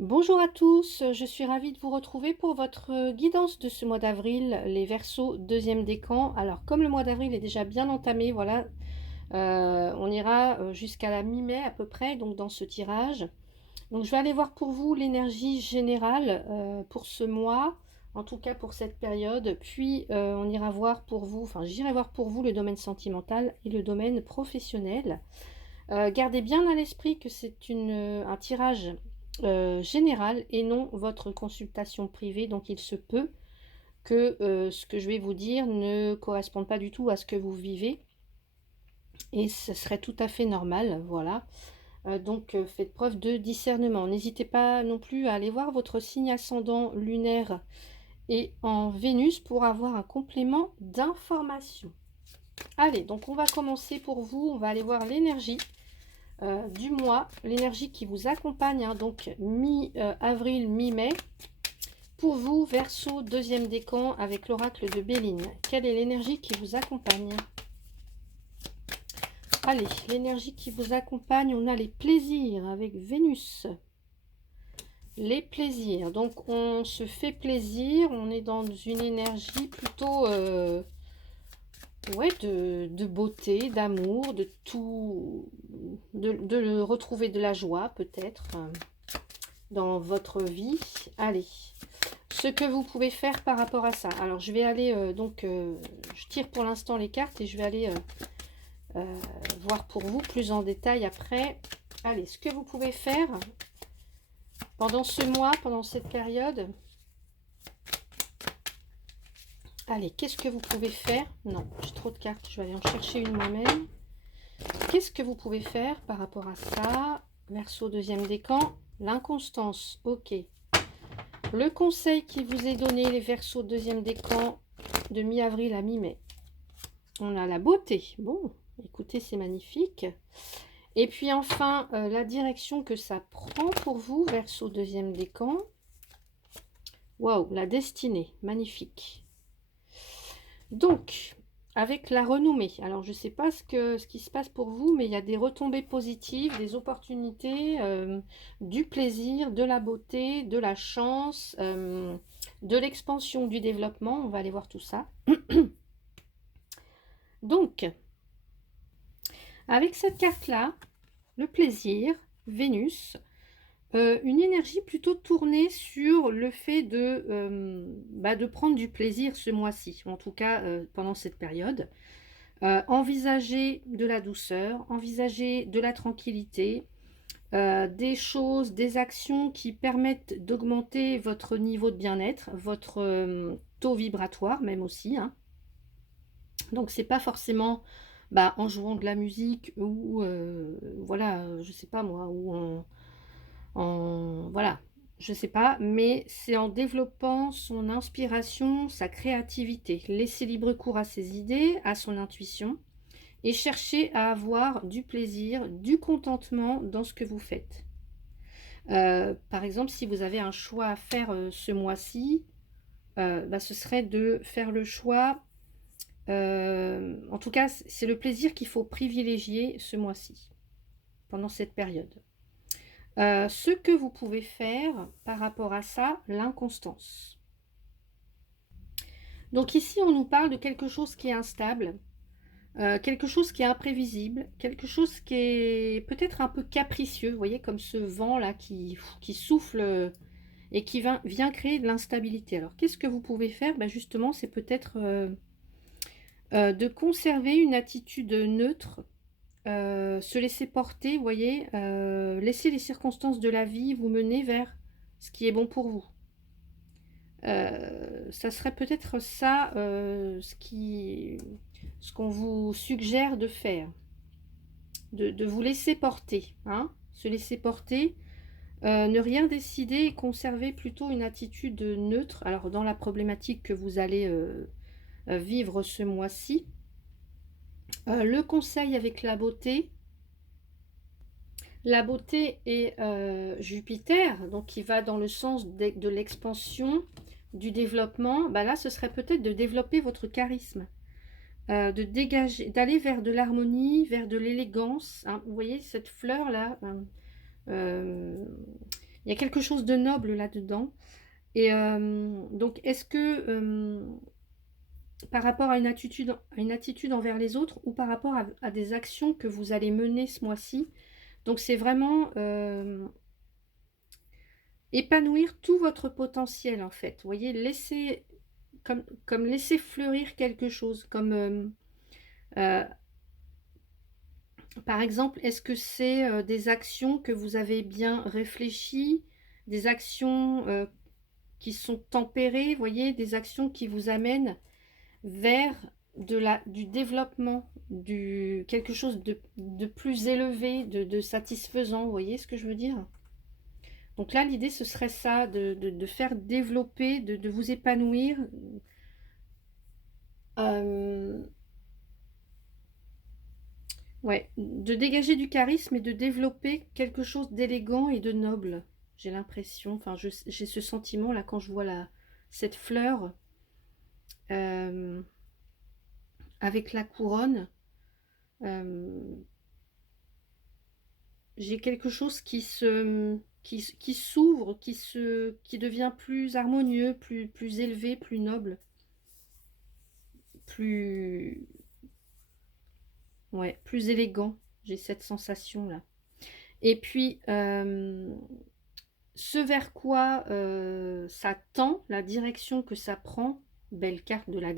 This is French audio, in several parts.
Bonjour à tous, je suis ravie de vous retrouver pour votre guidance de ce mois d'avril, les Verseaux, deuxième décan. Alors, comme le mois d'avril est déjà bien entamé, voilà, on ira jusqu'à la mi-mai à peu près, donc dans ce tirage. Donc, je vais aller voir pour vous l'énergie générale pour ce mois, en tout cas pour cette période. Puis, on ira voir pour vous, enfin, j'irai voir pour vous le domaine sentimental et le domaine professionnel. Gardez bien à l'esprit que c'est un tirage, général et non votre consultation privée, donc il se peut que, ce que je vais vous dire ne corresponde pas du tout à ce que vous vivez et ce serait tout à fait normal, voilà. Donc faites preuve de discernement. N'hésitez pas non plus à aller voir votre signe ascendant lunaire et en Vénus pour avoir un complément d'information. Allez, donc on va commencer pour vous, on va aller voir l'énergie du mois, l'énergie qui vous accompagne, hein, donc mi-avril, mi-mai. Pour vous, Verseau, deuxième décan avec l'oracle de Béline. Quelle est l'énergie qui vous accompagne? Allez, l'énergie qui vous accompagne, on a les plaisirs avec Vénus. Les plaisirs, donc on se fait plaisir, on est dans une énergie plutôt ouais, de beauté, d'amour, de tout, de retrouver de la joie peut-être dans votre vie. Allez, ce que vous pouvez faire par rapport à ça. Alors, je vais aller, je tire pour l'instant les cartes et je vais aller voir pour vous plus en détail après. Allez, ce que vous pouvez faire pendant ce mois, pendant cette période. Allez, qu'est-ce que vous pouvez faire? Non, j'ai trop de cartes, je vais aller en chercher une moi-même. Qu'est-ce que vous pouvez faire par rapport à ça? Verseau, deuxième décan, l'inconstance, ok. Le conseil qui vous est donné, les Verseaux, deuxième décan, de mi-avril à mi-mai. On a la beauté. Bon, écoutez, c'est magnifique. Et puis enfin, la direction que ça prend pour vous, Verseau, deuxième décan. Waouh, la destinée, magnifique. Donc, avec la renommée. Alors, je ne sais pas ce qui se passe pour vous, mais il y a des retombées positives, des opportunités, du plaisir, de la beauté, de la chance, de l'expansion, du développement. On va aller voir tout ça. Donc, avec cette carte-là, le plaisir, Vénus, une énergie plutôt tournée sur le fait de prendre du plaisir ce mois-ci, en tout cas pendant cette période. Envisager de la douceur, envisager de la tranquillité, des choses, des actions qui permettent d'augmenter votre niveau de bien-être, votre taux vibratoire même aussi, hein. Donc c'est pas forcément en jouant de la musique ou voilà, je sais pas moi, ou voilà, je sais pas, mais c'est en développant son inspiration, sa créativité, laisser libre cours à ses idées, à son intuition et chercher à avoir du plaisir, du contentement dans ce que vous faites. Par exemple, si vous avez un choix à faire ce mois-ci, ce serait de faire le choix. En tout cas, c'est le plaisir qu'il faut privilégier ce mois-ci, pendant cette période. Ce que vous pouvez faire par rapport à ça, l'inconstance. Donc ici, on nous parle de quelque chose qui est instable, quelque chose qui est imprévisible, quelque chose qui est peut-être un peu capricieux, vous voyez, comme ce vent-là qui souffle et qui vient créer de l'instabilité. Alors, qu'est-ce que vous pouvez faire? Justement, c'est peut-être de conserver une attitude neutre, se laisser porter, vous voyez, laisser les circonstances de la vie vous mener vers ce qui est bon pour vous. Ça serait peut-être ça ce qu'on vous suggère de faire, de vous laisser porter, hein, se laisser porter, ne rien décider et conserver plutôt une attitude neutre. Alors dans la problématique que vous allez vivre ce mois-ci, le conseil avec la beauté est Jupiter, donc qui va dans le sens de l'expansion, du développement. Là, ce serait peut-être de développer votre charisme, de dégager, d'aller vers de l'harmonie, vers de l'élégance, hein. Vous voyez cette fleur là, il Il y a quelque chose de noble là-dedans. Et donc, est-ce que par rapport à une attitude envers les autres ou par rapport à des actions que vous allez mener ce mois-ci, donc c'est vraiment épanouir tout votre potentiel en fait. Vous voyez, laisser comme laisser fleurir quelque chose, comme euh, par exemple, est-ce que c'est des actions que vous avez bien réfléchies, des actions qui sont tempérées, vous voyez, des actions qui vous amènent vers du développement, quelque chose de plus élevé, de satisfaisant, vous voyez ce que je veux dire? Donc là, l'idée, ce serait ça, de faire développer, de vous épanouir, euh, ouais, de dégager du charisme et de développer quelque chose d'élégant et de noble. J'ai l'impression, enfin, j'ai ce sentiment là quand je vois cette fleur euh, avec la couronne. euh, j'ai quelque chose qui s'ouvre, qui devient plus harmonieux, plus élevé, plus noble, plus, ouais, plus élégant. J'ai cette sensation-là. Et puis, ce vers quoi ça tend, la direction que ça prend, belle carte de la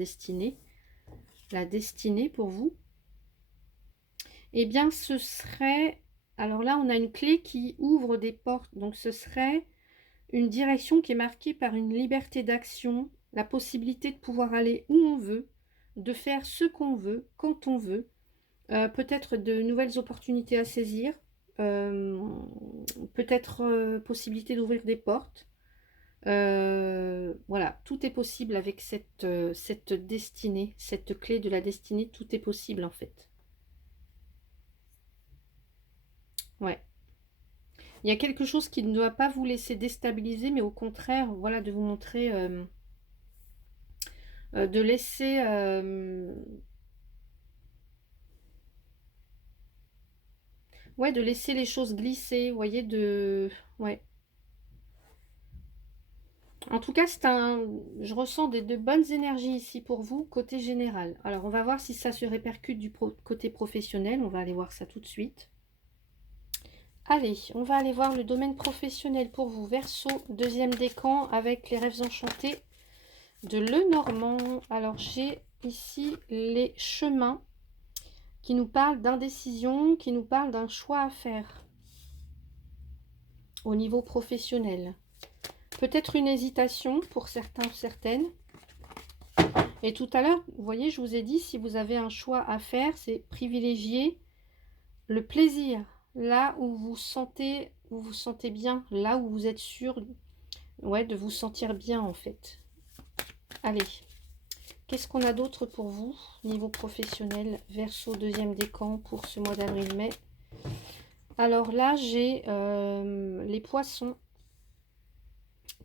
destinée pour vous, eh bien, ce serait, alors là, on a une clé qui ouvre des portes, donc ce serait une direction qui est marquée par une liberté d'action, la possibilité de pouvoir aller où on veut, de faire ce qu'on veut, quand on veut, peut-être de nouvelles opportunités à saisir, euh, peut-être possibilité d'ouvrir des portes. Voilà, tout est possible avec cette destinée, cette clé de la destinée, tout est possible en fait. Ouais. Il y a quelque chose qui ne doit pas vous laisser déstabiliser, mais au contraire, voilà, de vous montrer, de laisser, ouais, de laisser les choses glisser, vous voyez, ouais. En tout cas, je ressens de bonnes énergies ici pour vous, côté général. Alors, on va voir si ça se répercute côté professionnel. On va aller voir ça tout de suite. Allez, on va aller voir le domaine professionnel pour vous. Verseau, deuxième décan, avec les rêves enchantés de Lenormand. Alors, j'ai ici les chemins qui nous parlent d'indécision, qui nous parlent d'un choix à faire au niveau professionnel. Peut-être une hésitation pour certains ou certaines. Et tout à l'heure, vous voyez, je vous ai dit, si vous avez un choix à faire, c'est privilégier le plaisir, là où vous vous sentez bien, là où vous êtes sûr, ouais, de vous sentir bien en fait. Allez, qu'est-ce qu'on a d'autre pour vous, niveau professionnel, Verseau, deuxième décan pour ce mois d'avril-mai. Alors là, j'ai les poissons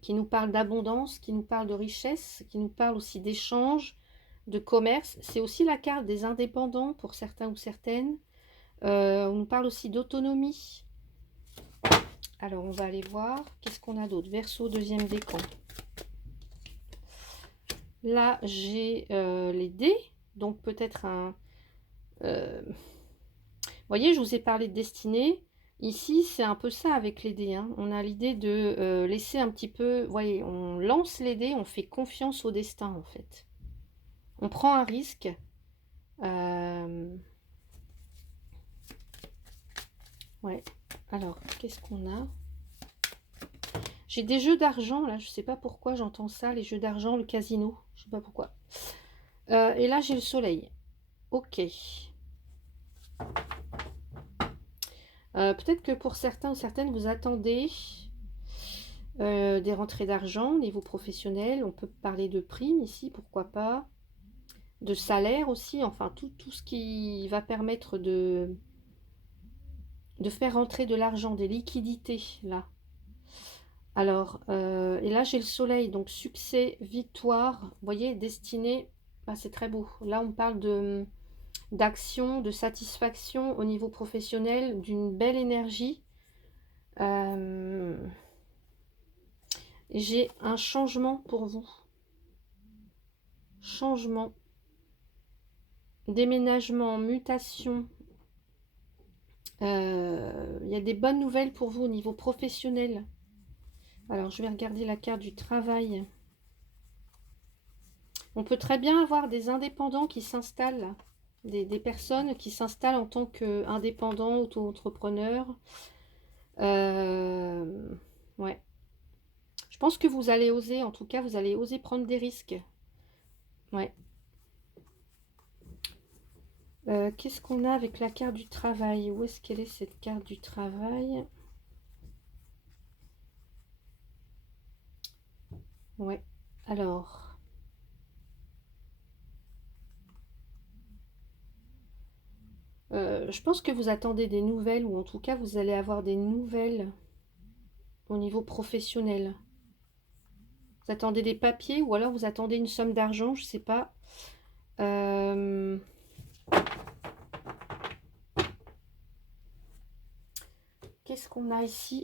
qui nous parlent d'abondance, qui nous parlent de richesse, qui nous parlent aussi d'échange, de commerce. C'est aussi la carte des indépendants pour certains ou certaines. On nous parle aussi d'autonomie. Alors, on va aller voir. Qu'est-ce qu'on a d'autre? Verseau, deuxième décan. Là, j'ai les dés. Donc, peut-être un... vous voyez, je vous ai parlé de destinée. Ici, c'est un peu ça avec les dés. Hein. On a l'idée de laisser un petit peu... Vous voyez, on lance les dés, on fait confiance au destin, en fait. On prend un risque. Ouais. Alors, qu'est-ce qu'on a? J'ai des jeux d'argent, là, je sais pas pourquoi j'entends ça, les jeux d'argent, le casino, je sais pas pourquoi. Et là, j'ai le soleil. Ok. Peut-être que pour certains ou certaines, vous attendez des rentrées d'argent au niveau professionnel. On peut parler de primes ici, pourquoi pas. De salaire aussi, enfin, tout ce qui va permettre de faire rentrer de l'argent, des liquidités, là. Alors, et là j'ai le soleil, donc succès, victoire, vous voyez, destinée, bah, c'est très beau. Là on parle d'action, de satisfaction au niveau professionnel, d'une belle énergie. Euh, J'ai un changement pour vous. Changement. Déménagement, mutation. Il y a des bonnes nouvelles pour vous au niveau professionnel. Alors, je vais regarder la carte du travail. On peut très bien avoir des indépendants qui s'installent, des personnes qui s'installent en tant qu'indépendants, auto-entrepreneurs. Ouais. Je pense que vous allez oser, en tout cas, vous allez oser prendre des risques. Ouais. Qu'est-ce qu'on a avec la carte du travail? Où est-ce qu'elle est cette carte du travail? Ouais. Alors, je pense que vous attendez des nouvelles, ou en tout cas, vous allez avoir des nouvelles au niveau professionnel. Vous attendez des papiers, ou alors vous attendez une somme d'argent, je sais pas. Qu'est-ce qu'on a ici?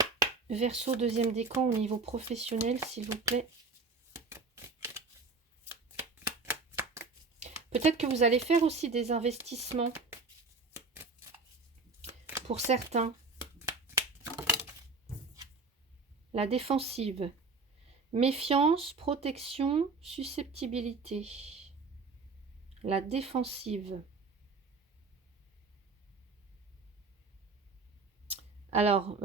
Verseau, deuxième décan au niveau professionnel, s'il vous plaît. Peut-être que vous allez faire aussi des investissements pour certains. La défensive. Méfiance, protection, susceptibilité. La défensive. Alors,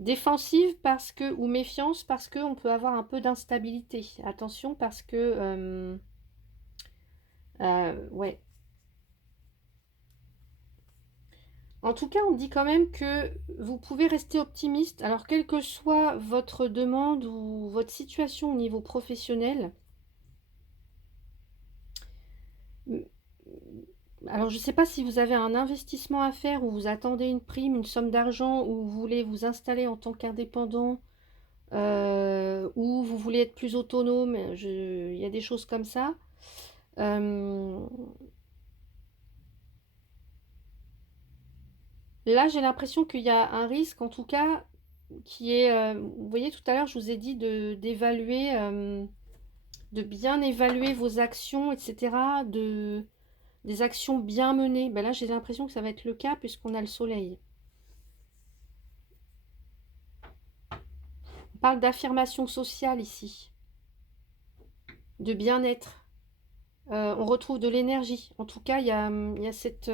défensive parce que, ou méfiance parce qu'on peut avoir un peu d'instabilité. Attention parce que, ouais. En tout cas, on dit quand même que vous pouvez rester optimiste. Alors, quelle que soit votre demande ou votre situation au niveau professionnel, alors je ne sais pas si vous avez un investissement à faire ou vous attendez une prime, une somme d'argent, ou vous voulez vous installer en tant qu'indépendant, ou vous voulez être plus autonome. Il y a des choses comme ça. Là, j'ai l'impression qu'il y a un risque, en tout cas, qui est... vous voyez, tout à l'heure, je vous ai dit d'évaluer, de bien évaluer vos actions, etc. Des actions bien menées. Ben là, j'ai l'impression que ça va être le cas puisqu'on a le soleil. On parle d'affirmation sociale ici, de bien-être. On retrouve de l'énergie. En tout cas, il y a cette...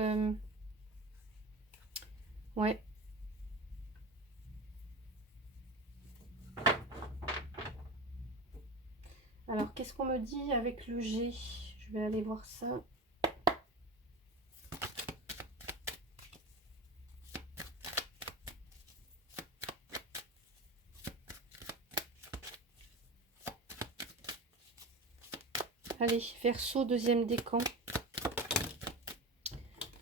ouais. Alors, qu'est-ce qu'on me dit avec le G? Je vais aller voir ça. Allez, Verseau, deuxième décan.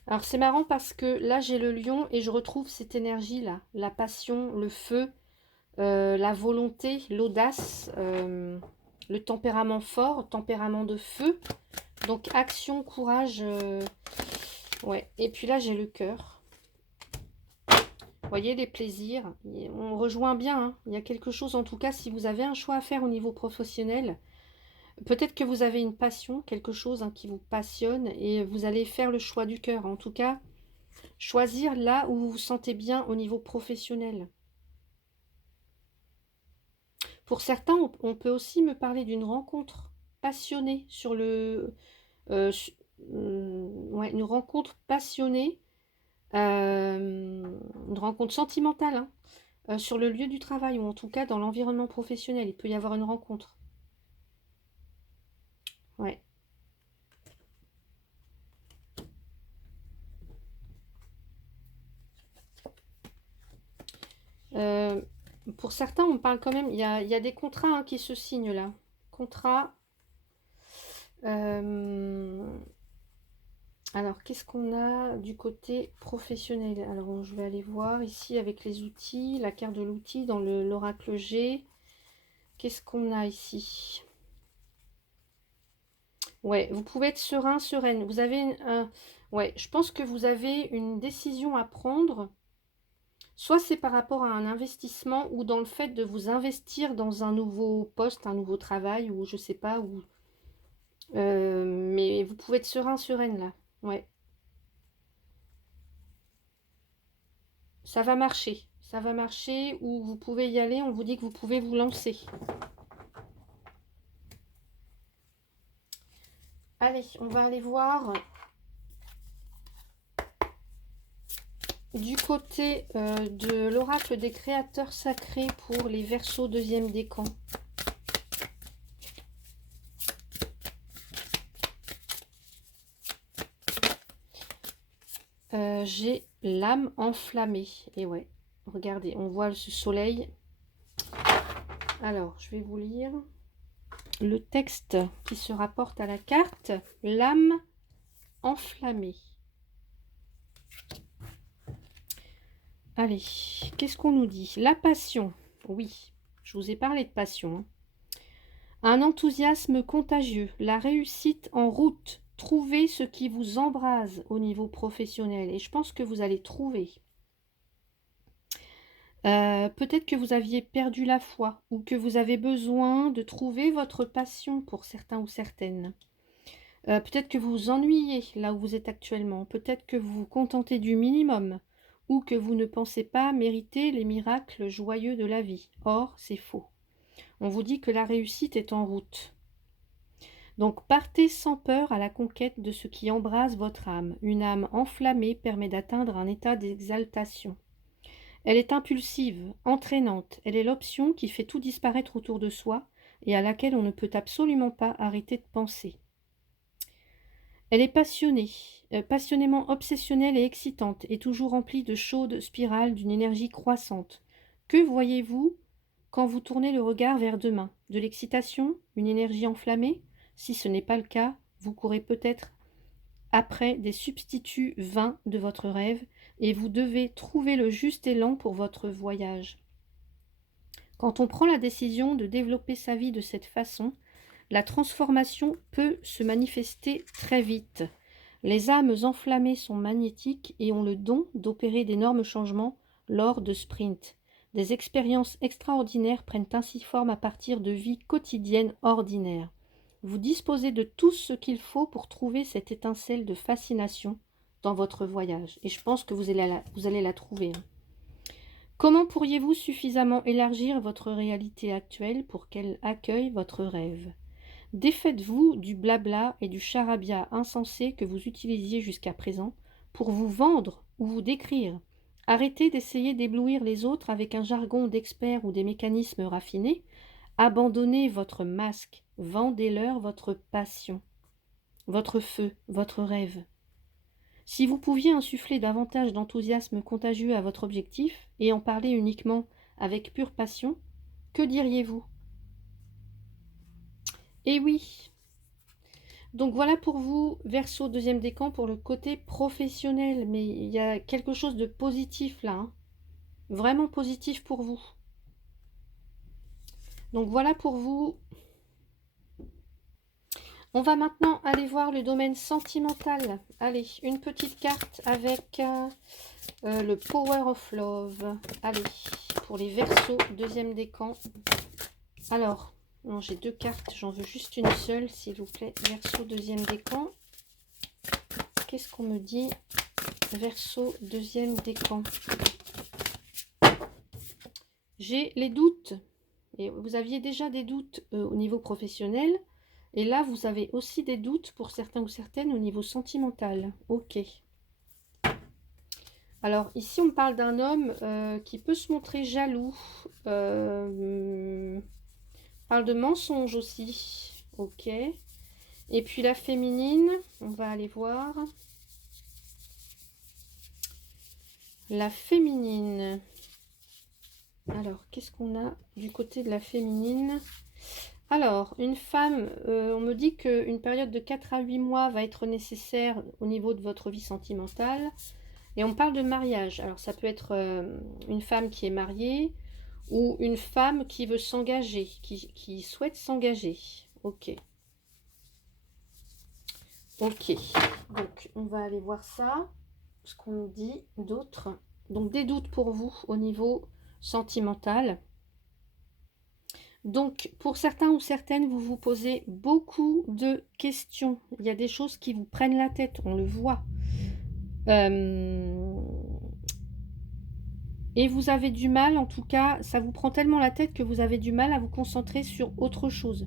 Alors, c'est marrant parce que là, j'ai le lion et je retrouve cette énergie-là. La passion, le feu, la volonté, l'audace, le tempérament fort, tempérament de feu. Donc, action, courage. Ouais. Et puis là, j'ai le cœur. Vous voyez, les plaisirs. On rejoint bien. Hein. Il y a quelque chose, en tout cas, si vous avez un choix à faire au niveau professionnel, peut-être que vous avez une passion, quelque chose qui vous passionne, et vous allez faire le choix du cœur. En tout cas, choisir là où vous vous sentez bien au niveau professionnel. Pour certains, on peut aussi me parler d'une rencontre passionnée sur le... ouais, une rencontre passionnée, une rencontre sentimentale, hein, sur le lieu du travail, ou en tout cas dans l'environnement professionnel. Il peut y avoir une rencontre. Ouais. Pour certains, on parle quand même, il y a des contrats qui se signent là. Contrat. Alors, qu'est-ce qu'on a du côté professionnel? Alors, je vais aller voir ici avec les outils, la carte de l'outil dans l'oracle G. Qu'est-ce qu'on a ici? Ouais, vous pouvez être serein, sereine. Vous avez ouais, je pense que vous avez une décision à prendre Soit c'est par rapport à un investissement ou dans le fait de vous investir dans un nouveau poste, un nouveau travail ou je sais pas où. Mais vous pouvez être serein, sereine là. Ouais, ça va marcher. Ça va marcher ou vous pouvez y aller. On vous dit que vous pouvez vous lancer. Allez, on va aller voir du côté de l'oracle des créateurs sacrés pour les Verseaux deuxième décan. J'ai l'âme enflammée. Et ouais, regardez, on voit ce soleil. Alors, je vais vous lire le texte qui se rapporte à la carte. L'âme enflammée. Allez, qu'est-ce qu'on nous dit? La passion. Oui, je vous ai parlé de passion. Un enthousiasme contagieux. La réussite en route. Trouvez ce qui vous embrase au niveau professionnel. Et je pense que vous allez trouver. Peut-être que vous aviez perdu la foi ou que vous avez besoin de trouver votre passion pour certains ou certaines. Peut-être que vous vous ennuyez là où vous êtes actuellement. Peut-être que vous vous contentez du minimum ou que vous ne pensez pas mériter les miracles joyeux de la vie. Or, c'est faux. On vous dit que la réussite est en route. Donc partez sans peur à la conquête de ce qui embrase votre âme. Une âme enflammée permet d'atteindre un état d'exaltation. Elle est impulsive, entraînante, elle est l'option qui fait tout disparaître autour de soi et à laquelle on ne peut absolument pas arrêter de penser. Elle est passionnée, passionnément obsessionnelle et excitante, et toujours remplie de chaudes spirales d'une énergie croissante. Que voyez-vous quand vous tournez le regard vers demain? De l'excitation? Une énergie enflammée? Si ce n'est pas le cas, vous courez peut-être après des substituts vains de votre rêve, et vous devez trouver le juste élan pour votre voyage. Quand on prend la décision de développer sa vie de cette façon, la transformation peut se manifester très vite. Les âmes enflammées sont magnétiques et ont le don d'opérer d'énormes changements lors de sprints. Des expériences extraordinaires prennent ainsi forme à partir de vies quotidiennes ordinaires. Vous disposez de tout ce qu'il faut pour trouver cette étincelle de fascination dans votre voyage. Et je pense que vous allez la trouver. Comment pourriez-vous suffisamment élargir votre réalité actuelle pour qu'elle accueille votre rêve? Défaites-vous du blabla et du charabia insensé que vous utilisiez jusqu'à présent pour vous vendre ou vous décrire. Arrêtez d'essayer d'éblouir les autres avec un jargon d'expert ou des mécanismes raffinés. Abandonnez votre masque, vendez-leur votre passion, votre feu, votre rêve. Si vous pouviez insuffler davantage d'enthousiasme contagieux à votre objectif et en parler uniquement avec pure passion, que diriez-vous? Eh oui! Donc voilà pour vous, Verseau deuxième décan, pour le côté professionnel. Mais il y a quelque chose de positif là, hein. Vraiment positif pour vous. Donc voilà pour vous. On va maintenant aller voir le domaine sentimental. Allez, une petite carte avec le Power of Love. Allez, pour les Verseaux deuxième décan. Alors, non, j'ai deux cartes, j'en veux juste une seule, s'il vous plaît. Verseau deuxième décan. Qu'est-ce qu'on me dit? Verseau deuxième décan. J'ai les doutes. Et vous aviez déjà des doutes au niveau professionnel. Et là, vous avez aussi des doutes pour certains ou certaines au niveau sentimental. Ok. Alors, ici, on parle d'un homme qui peut se montrer jaloux. On parle de mensonge aussi. Ok. Et puis la féminine, on va aller voir. La féminine. Alors, qu'est-ce qu'on a du côté de la féminine? Alors, une femme, on me dit qu'une période de 4 à 8 mois va être nécessaire au niveau de votre vie sentimentale. Et on parle de mariage. Alors, ça peut être une femme qui est mariée ou une femme qui veut s'engager, qui souhaite s'engager. Ok. Ok. Donc, on va aller voir ça. Ce qu'on nous dit d'autre. Donc des doutes pour vous au niveau sentimental. Donc pour certains ou certaines, vous vous posez beaucoup de questions. Il y a des choses qui vous prennent la tête, on le voit. Et vous avez du mal, en tout cas, ça vous prend tellement la tête que vous avez du mal à vous concentrer sur autre chose.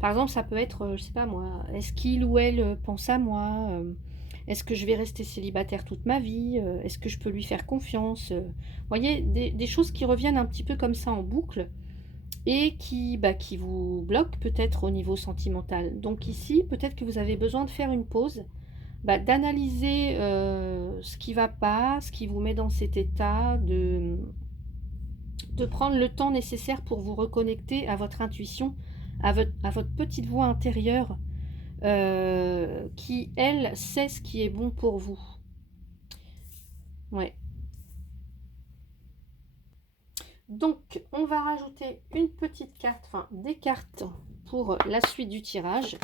Par exemple, ça peut être, je sais pas moi, est-ce qu'il ou elle pense à moi? Est-ce que je vais rester célibataire toute ma vie? Est-ce que je peux lui faire confiance? Vous voyez, des choses qui reviennent un petit peu comme ça en boucle et qui vous bloquent peut-être au niveau sentimental. Donc ici, peut-être que vous avez besoin de faire une pause, d'analyser ce qui va pas, ce qui vous met dans cet état, de prendre le temps nécessaire pour vous reconnecter à votre intuition, à votre petite voix intérieure qui, elle, sait ce qui est bon pour vous. Ouais. Donc, on va rajouter une petite carte, enfin des cartes pour la suite du tirage.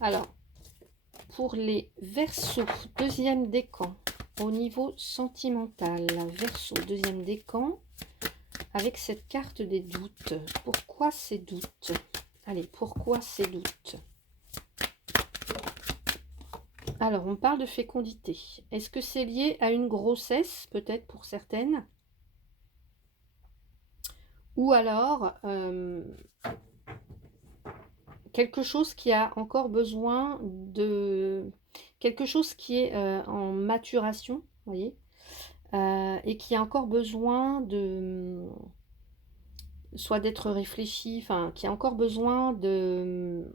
Alors, pour les Verseaux, deuxième décan, au niveau sentimental, Verseau, deuxième décan, avec cette carte des doutes. Pourquoi ces doutes? Allez, pourquoi ces doutes? Alors, on parle de fécondité. Est-ce que c'est lié à une grossesse, peut-être pour certaines? Ou alors, quelque chose qui a encore besoin de... Quelque chose qui est en maturation, vous voyez, et qui a encore besoin de... soit d'être réfléchi, enfin, qui a encore besoin de...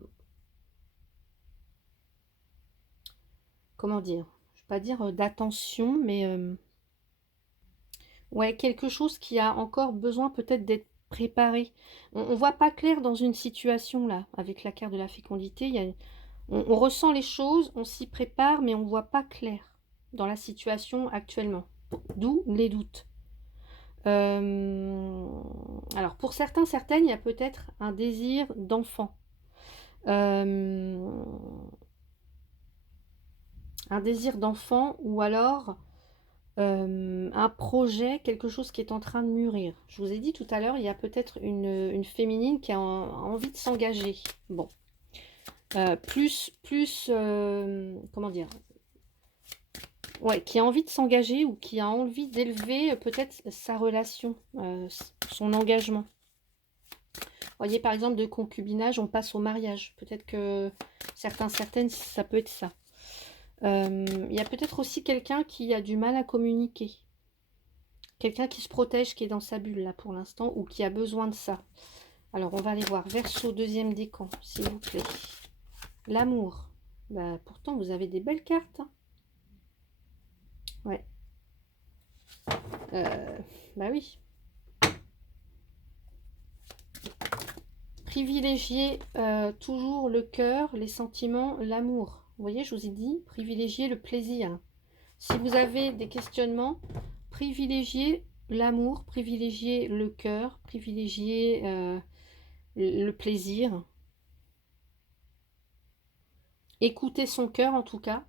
Comment dire? Je ne vais pas dire d'attention, mais... ouais, quelque chose qui a encore besoin peut-être d'être préparé. On voit pas clair dans une situation là, avec la carte de la fécondité. On ressent les choses, on s'y prépare, mais on voit pas clair dans la situation actuellement. D'où les doutes. Alors pour certains, certaines, il y a peut-être un désir d'enfant. Un désir d'enfant ou alors un projet, quelque chose qui est en train de mûrir. Je vous ai dit tout à l'heure, il y a peut-être une féminine qui a envie de s'engager. Bon. Comment dire? Ouais, qui a envie de s'engager ou qui a envie d'élever peut-être sa relation, son engagement. Vous voyez, par exemple, de concubinage, on passe au mariage. Peut-être que certaines, ça peut être ça. Il y a peut-être aussi quelqu'un qui a du mal à communiquer. Quelqu'un qui se protège, qui est dans sa bulle là pour l'instant, ou qui a besoin de ça. Alors, on va aller voir. Verseau, deuxième décan, s'il vous plaît. L'amour. Bah, pourtant, vous avez des belles cartes. Hein. Ouais. Bah oui. Privilégier toujours le cœur, les sentiments, l'amour. Vous voyez, je vous ai dit, privilégier le plaisir. Si vous avez des questionnements, privilégiez l'amour, privilégiez le cœur, privilégiez le plaisir. Écoutez son cœur en tout cas.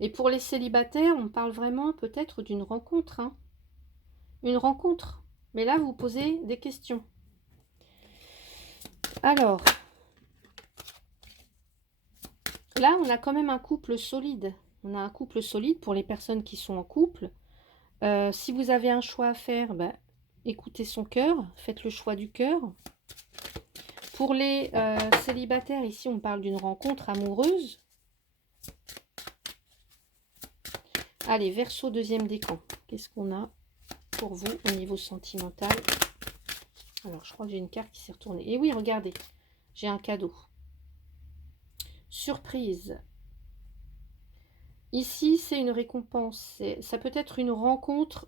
Et pour les célibataires, on parle vraiment peut-être d'une rencontre. Hein. Une rencontre. Mais là, vous posez des questions. Alors, là, on a quand même un couple solide. On a un couple solide pour les personnes qui sont en couple. Si vous avez un choix à faire, bah, écoutez son cœur. Faites le choix du cœur. Pour les célibataires, ici, on parle d'une rencontre amoureuse. Allez, Verseau, deuxième décan. Qu'est-ce qu'on a pour vous au niveau sentimental? Alors, je crois que j'ai une carte qui s'est retournée. Et oui, regardez, j'ai un cadeau. Surprise. Ici, c'est une récompense. Ça peut être une rencontre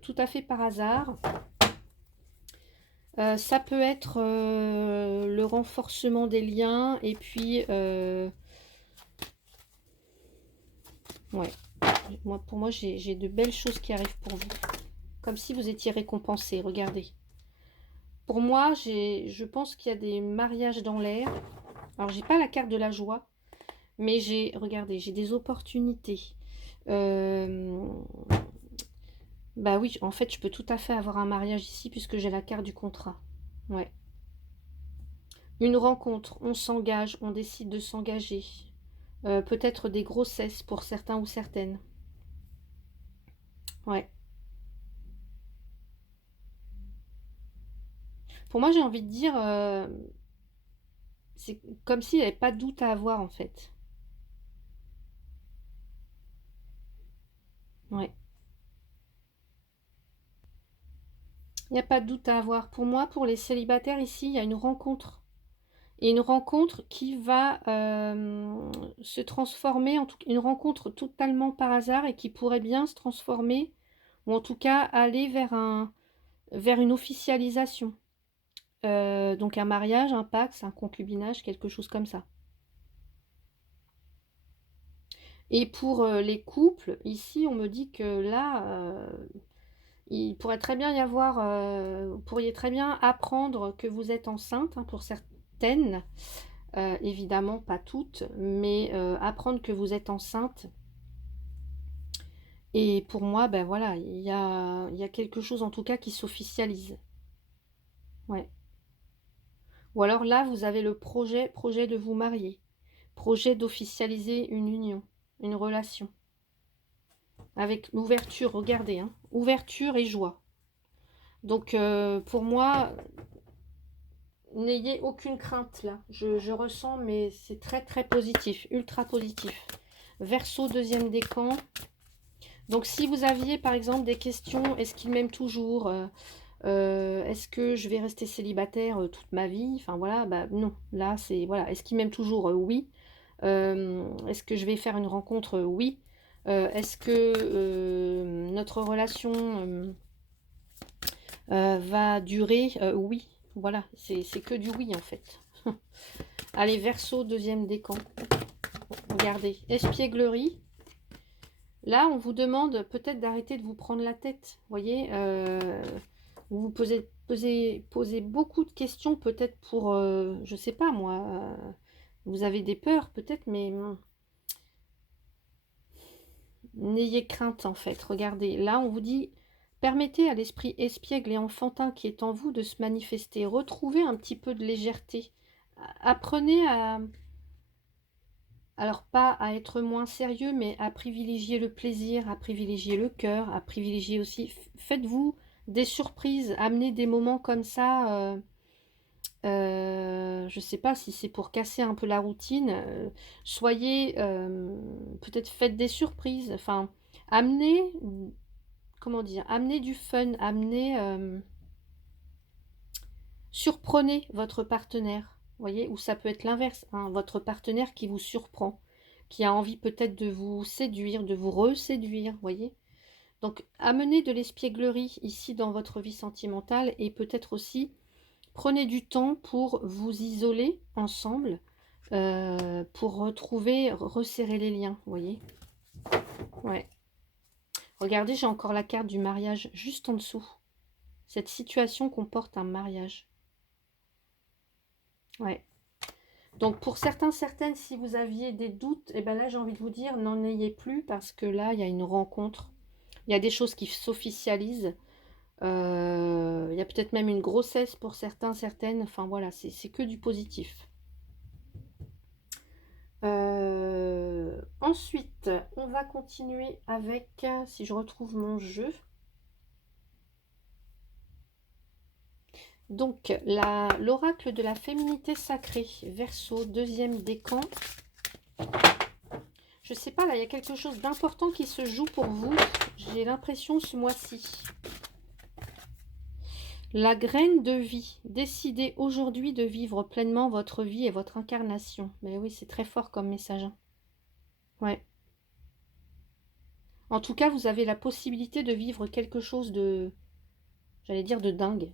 tout à fait par hasard. Ça peut être le renforcement des liens. Et puis, ouais. Pour moi, j'ai de belles choses qui arrivent pour vous. Comme si vous étiez récompensé. Regardez. Pour moi, je pense qu'il y a des mariages dans l'air. Alors, j'ai pas la carte de la joie. Mais regardez, j'ai des opportunités. Bah oui, en fait, je peux tout à fait avoir un mariage ici puisque j'ai la carte du contrat. Ouais. Une rencontre, on s'engage, on décide de s'engager. Peut-être des grossesses pour certains ou certaines. Ouais. Pour moi, j'ai envie de dire, c'est comme s'il n'y avait pas de doute à avoir en fait. Ouais. Il n'y a pas de doute à avoir. Pour moi, pour les célibataires ici, il y a une rencontre. Et une rencontre qui va se transformer, en tout une rencontre totalement par hasard et qui pourrait bien se transformer, ou en tout cas aller vers une officialisation. Donc un mariage, un pacte, un concubinage, quelque chose comme ça. Et pour les couples, ici on me dit que là, il pourrait très bien y avoir, vous pourriez très bien apprendre que vous êtes enceinte, hein, pour certaines, évidemment pas toutes, mais apprendre que vous êtes enceinte. Et pour moi, ben voilà, il y a quelque chose en tout cas qui s'officialise. Ouais. Ou alors là, vous avez le projet de vous marier, projet d'officialiser une union, une relation. Avec l'ouverture, regardez, hein, ouverture et joie. Donc pour moi, n'ayez aucune crainte là. Je ressens, mais c'est très très positif, ultra positif. Verseau, deuxième décan. Donc si vous aviez par exemple des questions, est-ce qu'il m'aime toujours, est-ce que je vais rester célibataire toute ma vie? Enfin voilà, bah non. Là c'est voilà. Est-ce qu'il m'aime toujours? Oui. Est-ce que je vais faire une rencontre? Oui. Est-ce que notre relation va durer? Oui. Voilà, c'est que du oui en fait. Allez, Verseau, deuxième décan. Regardez, espièglerie. Là, on vous demande peut-être d'arrêter de vous prendre la tête. Vous voyez, vous vous posez beaucoup de questions, peut-être pour, je sais pas moi, vous avez des peurs peut-être, mais n'ayez crainte en fait. Regardez, là, on vous dit, permettez à l'esprit espiègle et enfantin qui est en vous de se manifester. Retrouvez un petit peu de légèreté. Apprenez à, alors pas à être moins sérieux, mais à privilégier le plaisir, à privilégier le cœur, à privilégier aussi. Faites-vous des surprises, amenez des moments comme ça. Je sais pas si c'est pour casser un peu la routine. Soyez, peut-être faites des surprises. Enfin, amenez, comment dire, amenez du fun, amenez, surprenez votre partenaire. Voyez, ou ça peut être l'inverse, hein, votre partenaire qui vous surprend, qui a envie peut-être de vous séduire, de vous reséduire, voyez. Donc, amenez de l'espièglerie ici dans votre vie sentimentale et peut-être aussi prenez du temps pour vous isoler ensemble, pour retrouver, resserrer les liens, voyez. Ouais. Regardez, j'ai encore la carte du mariage juste en dessous. Cette situation comporte un mariage. Ouais. Donc pour certains, certaines, si vous aviez des doutes, et ben là j'ai envie de vous dire, n'en ayez plus parce que là il y a une rencontre, il y a des choses qui s'officialisent, il y a peut-être même une grossesse pour certains, certaines, enfin voilà, c'est que du positif. Ensuite, on va continuer avec, si je retrouve mon jeu, donc l'oracle de la féminité sacrée, Verseau, deuxième décan. Je sais pas, là, il y a quelque chose d'important qui se joue pour vous. J'ai l'impression ce mois-ci. La graine de vie. Décidez aujourd'hui de vivre pleinement votre vie et votre incarnation. Mais oui, c'est très fort comme message, hein. Ouais. En tout cas, vous avez la possibilité de vivre quelque chose de, j'allais dire, de dingue.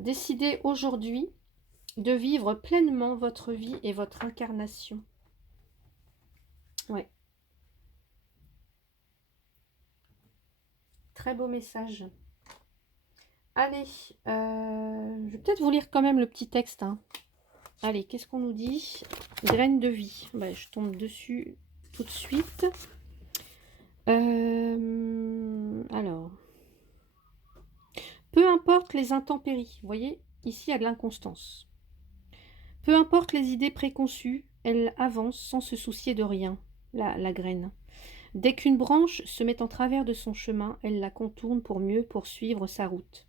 Décidez aujourd'hui de vivre pleinement votre vie et votre incarnation. Ouais. Très beau message. Allez, je vais peut-être vous lire quand même le petit texte, hein. Allez, qu'est-ce qu'on nous dit? Graine de vie. Je tombe dessus tout de suite. Alors, peu importe les intempéries, vous voyez, ici il y a de l'inconstance. Peu importe les idées préconçues, elle avance sans se soucier de rien, la graine. Dès qu'une branche se met en travers de son chemin, elle la contourne pour mieux poursuivre sa route.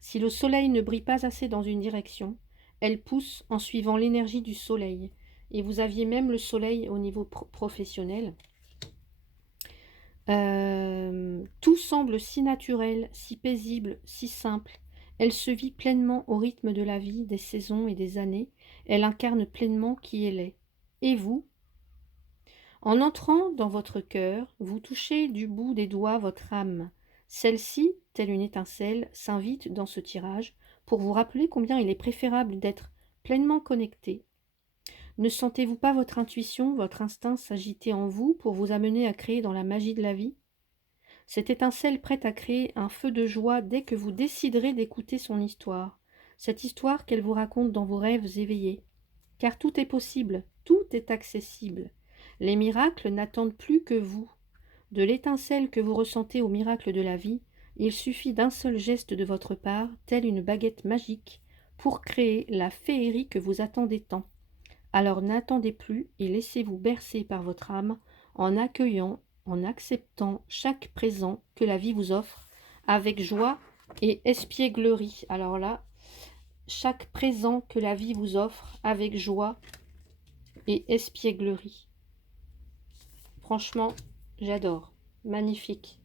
Si le soleil ne brille pas assez dans une direction, elle pousse en suivant l'énergie du soleil. Et vous aviez même le soleil au niveau professionnel. Tout semble si naturel, si paisible, si simple. Elle se vit pleinement au rythme de la vie, des saisons et des années. Elle incarne pleinement qui elle est. Et vous? En entrant dans votre cœur, vous touchez du bout des doigts votre âme. Celle-ci, telle une étincelle, s'invite dans ce tirage pour vous rappeler combien il est préférable d'être pleinement connecté. Ne sentez-vous pas votre intuition, votre instinct s'agiter en vous pour vous amener à créer dans la magie de la vie? Cette étincelle prête à créer un feu de joie dès que vous déciderez d'écouter son histoire, cette histoire qu'elle vous raconte dans vos rêves éveillés. Car tout est possible, tout est accessible. Les miracles n'attendent plus que vous. De l'étincelle que vous ressentez au miracle de la vie, il suffit d'un seul geste de votre part, telle une baguette magique, pour créer la féerie que vous attendez tant. Alors n'attendez plus et laissez-vous bercer par votre âme en accueillant, en acceptant chaque présent que la vie vous offre avec joie et espièglerie. Alors là, chaque présent que la vie vous offre avec joie et espièglerie. Franchement, j'adore. Magnifique.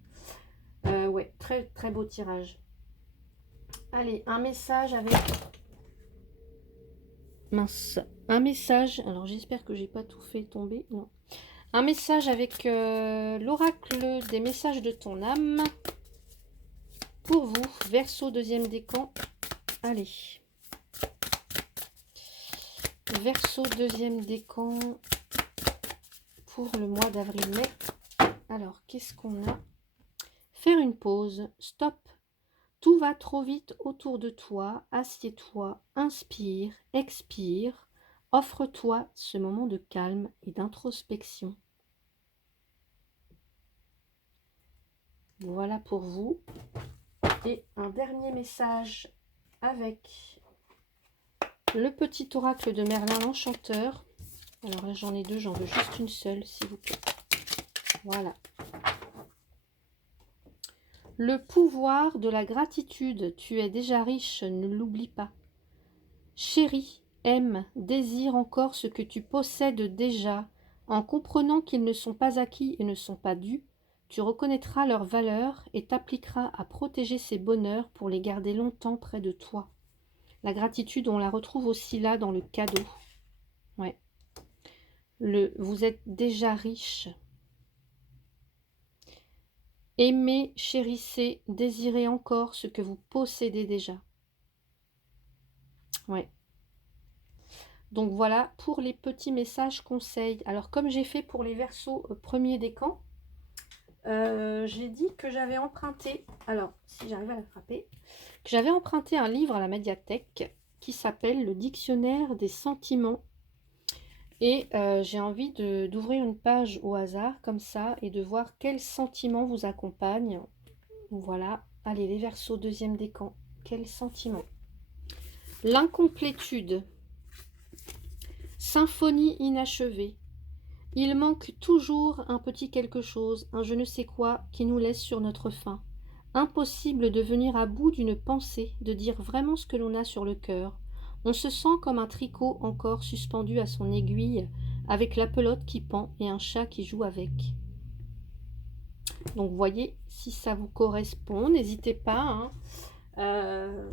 Ouais, très très beau tirage. Allez, un message avec... Mince. Un message. Alors j'espère que j'ai pas tout fait tomber. Non. Un message avec l'oracle des messages de ton âme. Pour vous, Verseau, deuxième décan. Allez. Verseau, deuxième décan. Pour le mois d'avril-mai. Alors, qu'est-ce qu'on a? Faire une pause. Stop. Tout va trop vite autour de toi. Assieds-toi, inspire, expire. Offre-toi ce moment de calme et d'introspection. Voilà pour vous. Et un dernier message avec le petit oracle de Merlin l'Enchanteur. Alors là, j'en ai deux, j'en veux juste une seule, s'il vous plaît. Voilà. Le pouvoir de la gratitude. Tu es déjà riche, ne l'oublie pas. Chérie, aime, désire encore ce que tu possèdes déjà. En comprenant qu'ils ne sont pas acquis et ne sont pas dus, tu reconnaîtras leur valeur et t'appliqueras à protéger ces bonheurs pour les garder longtemps près de toi. La gratitude, on la retrouve aussi là dans le cadeau. Ouais. Vous êtes déjà riche. Aimez, chérissez, désirez encore ce que vous possédez déjà. Ouais. Donc voilà pour les petits messages conseils. Alors comme j'ai fait pour les Verseaux premier décan, j'ai dit que j'avais emprunté, alors si j'arrive à l'attraper, que j'avais emprunté un livre à la médiathèque qui s'appelle Le Dictionnaire des sentiments. Et j'ai envie d'ouvrir une page au hasard comme ça et de voir quels sentiments vous accompagnent. Voilà, allez les Verseaux, deuxième décan, quels sentiments? L'incomplétude. Symphonie inachevée. Il manque toujours un petit quelque chose, un je ne sais quoi qui nous laisse sur notre faim. Impossible de venir à bout d'une pensée, de dire vraiment ce que l'on a sur le cœur. On se sent comme un tricot encore suspendu à son aiguille, avec la pelote qui pend et un chat qui joue avec. Donc voyez, si ça vous correspond, n'hésitez pas, hein.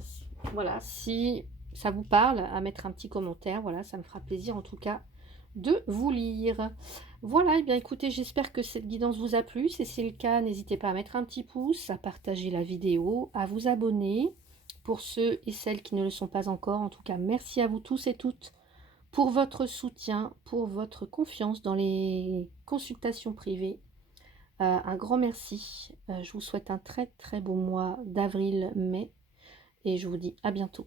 Voilà, si ça vous parle, à mettre un petit commentaire. Voilà, ça me fera plaisir en tout cas de vous lire. Voilà, et bien écoutez, j'espère que cette guidance vous a plu. Si c'est le cas, n'hésitez pas à mettre un petit pouce, à partager la vidéo, à vous abonner. Pour ceux et celles qui ne le sont pas encore, en tout cas, merci à vous tous et toutes pour votre soutien, pour votre confiance dans les consultations privées. Un grand merci. Je vous souhaite un très très beau mois d'avril-mai et je vous dis à bientôt.